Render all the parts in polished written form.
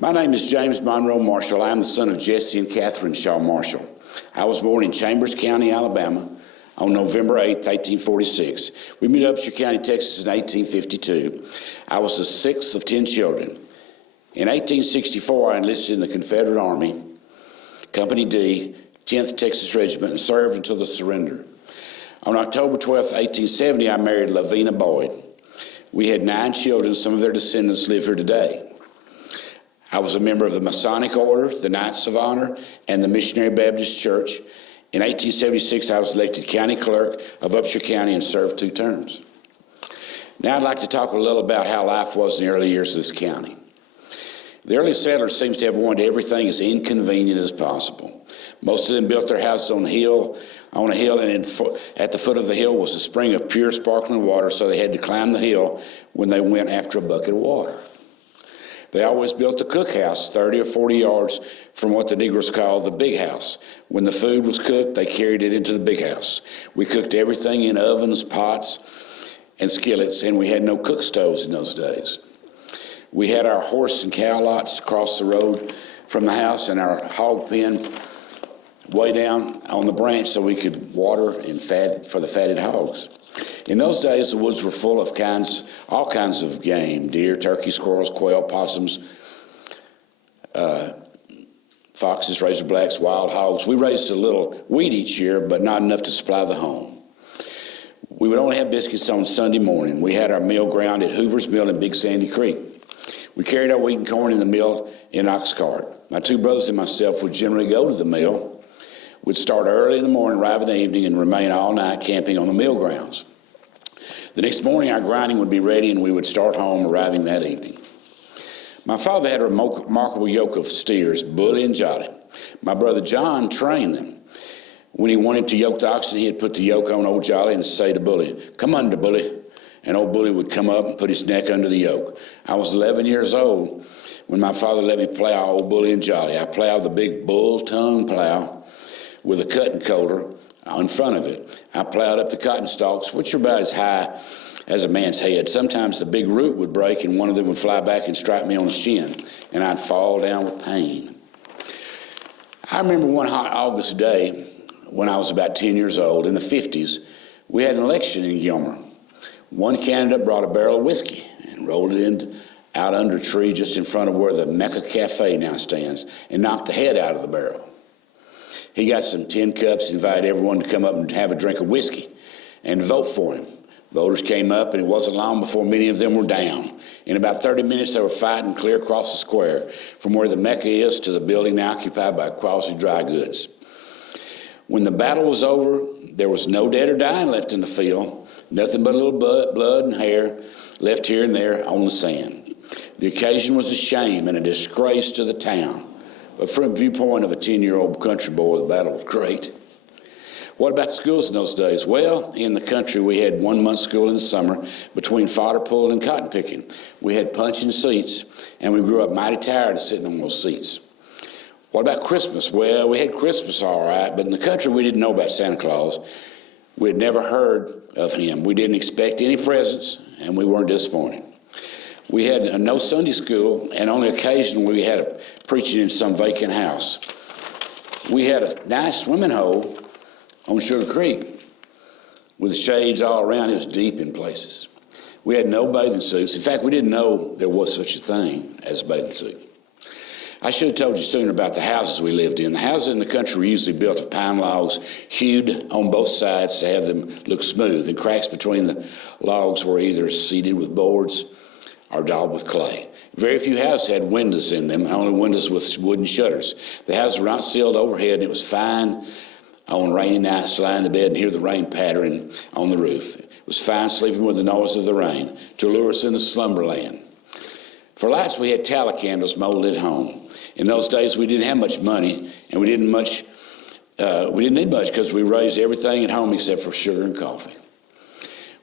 My name is James Monroe Marshall. I am the son of Jesse and Catherine Shaw Marshall. I was born in Chambers County, Alabama on November 8, 1846. We moved to Upshur County, Texas in 1852. I was the sixth of 10 children. In 1864, I enlisted in the Confederate Army, Company D, 10th Texas Regiment, and served until the surrender. On October 12, 1870, I married Lavina Boyd. We had 9 children. Some of their descendants live here today. I was a member of the Masonic Order, the Knights of Honor, and the Missionary Baptist Church. In 1876, I was elected county clerk of Upshur County and served 2 terms. Now I'd like to talk a little about how life was in the early years of this county. The early settlers seem to have wanted everything as inconvenient as possible. Most of them built their houses on a hill, and at the foot of the hill was a spring of pure sparkling water, so they had to climb the hill when they went after a bucket of water. They always built a cookhouse 30 or 40 yards from what the Negroes called the big house. When the food was cooked, they carried it into the big house. We cooked everything in ovens, pots, and skillets, and we had no cook stoves in those days. We had our horse and cow lots across the road from the house and our hog pen way down on the branch so we could water and fat for the fatted hogs. In those days, the woods were full of all kinds of game: deer, turkey, squirrels, quail, possums, foxes, razorblacks, wild hogs. We raised a little wheat each year, but not enough to supply the home. We would only have biscuits on Sunday morning. We had our meal ground at Hoover's Mill in Big Sandy Creek. We carried our wheat and corn in the mill in an ox cart. My 2 brothers and myself would generally go to the mill. We'd start early in the morning, arrive in the evening, and remain all night camping on the mill grounds. The next morning, our grinding would be ready, and we would start home, arriving that evening. My father had a remarkable yoke of steers, Bully and Jolly. My brother John trained them. When he wanted to yoke the oxen, he'd put the yoke on old Jolly and say to Bully, "Come under, Bully." And old Bully would come up and put his neck under the yoke. I was 11 years old when my father let me plow old Bully and Jolly. I plowed the big bull-tongue plow with a cutting coulter in front of it. I plowed up the cotton stalks, which are about as high as a man's head. Sometimes the big root would break and one of them would fly back and strike me on the shin, and I'd fall down with pain. I remember one hot August day when I was about 10 years old, in the 50s, we had an election in Gilmer. One candidate brought a barrel of whiskey and rolled it out under a tree just in front of where the Mecca Cafe now stands and knocked the head out of the barrel. He got some tin cups, invited everyone to come up and have a drink of whiskey and vote for him. Voters came up, and it wasn't long before many of them were down. In about 30 minutes, they were fighting clear across the square from where the Mecca is to the building now occupied by Quality Dry Goods. When the battle was over, there was no dead or dying left in the field, nothing but a little blood and hair left here and there on the sand. The occasion was a shame and a disgrace to the town. But from the viewpoint of a 10-year-old country boy, the battle was great. What about the schools in those days? Well, in the country, we had 1 month school in the summer between fodder pulling and cotton picking. We had punching seats, and we grew up mighty tired of sitting on those seats. What about Christmas? Well, we had Christmas all right, but in the country, we didn't know about Santa Claus. We had never heard of him. We didn't expect any presents, and we weren't disappointed. We had no Sunday school, and only occasionally we had a preaching in some vacant house. We had a nice swimming hole on Sugar Creek with the shades all around. It was deep in places. We had no bathing suits. In fact, we didn't know there was such a thing as a bathing suit. I should have told you sooner about the houses we lived in. The houses in the country were usually built of pine logs, hewed on both sides to have them look smooth, and cracks between the logs were either seeded with boards or daubed with clay. Very few houses had windows in them, and only windows with wooden shutters. The houses were not sealed overhead, and it was fine on rainy nights to lie in the bed and hear the rain pattering on the roof. It was fine sleeping with the noise of the rain to lure us into slumberland. For lights, we had tallow candles molded at home. In those days, we didn't have much money, and we didn't need much because we raised everything at home except for sugar and coffee.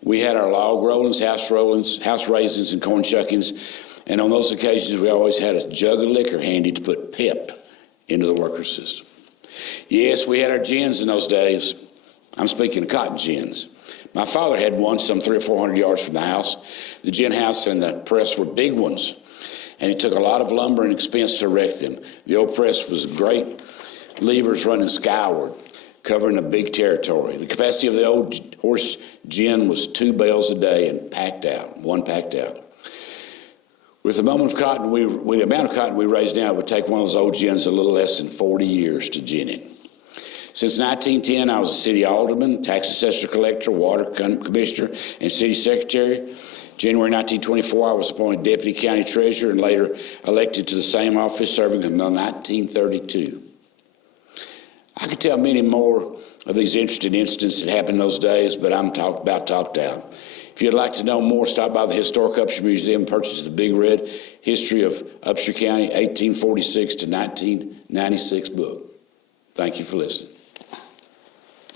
We had our log rollings, house raisins, and corn shuckings, and on those occasions, we always had a jug of liquor handy to put pep into the worker system. Yes, we had our gins in those days. I'm speaking of cotton gins. My father had one some 300 or 400 yards from the house. The gin house and the press were big ones, and it took a lot of lumber and expense to erect them. The old press was great levers running skyward, covering a big territory. The capacity of the old horse gin was 2 bales a day and packed out. With the amount of cotton we raised now, it would take one of those old gins a little less than 40 years to gin it. Since 1910, I was a city alderman, tax assessor collector, water commissioner, and city secretary. January 1924, I was appointed deputy county treasurer and later elected to the same office, serving until 1932. I could tell many more of these interesting incidents that happened in those days, but I'm about talked out. If you'd like to know more, stop by the Historic Upshur Museum and purchase the Big Red History of Upshur County, 1846 to 1996 book. Thank you for listening.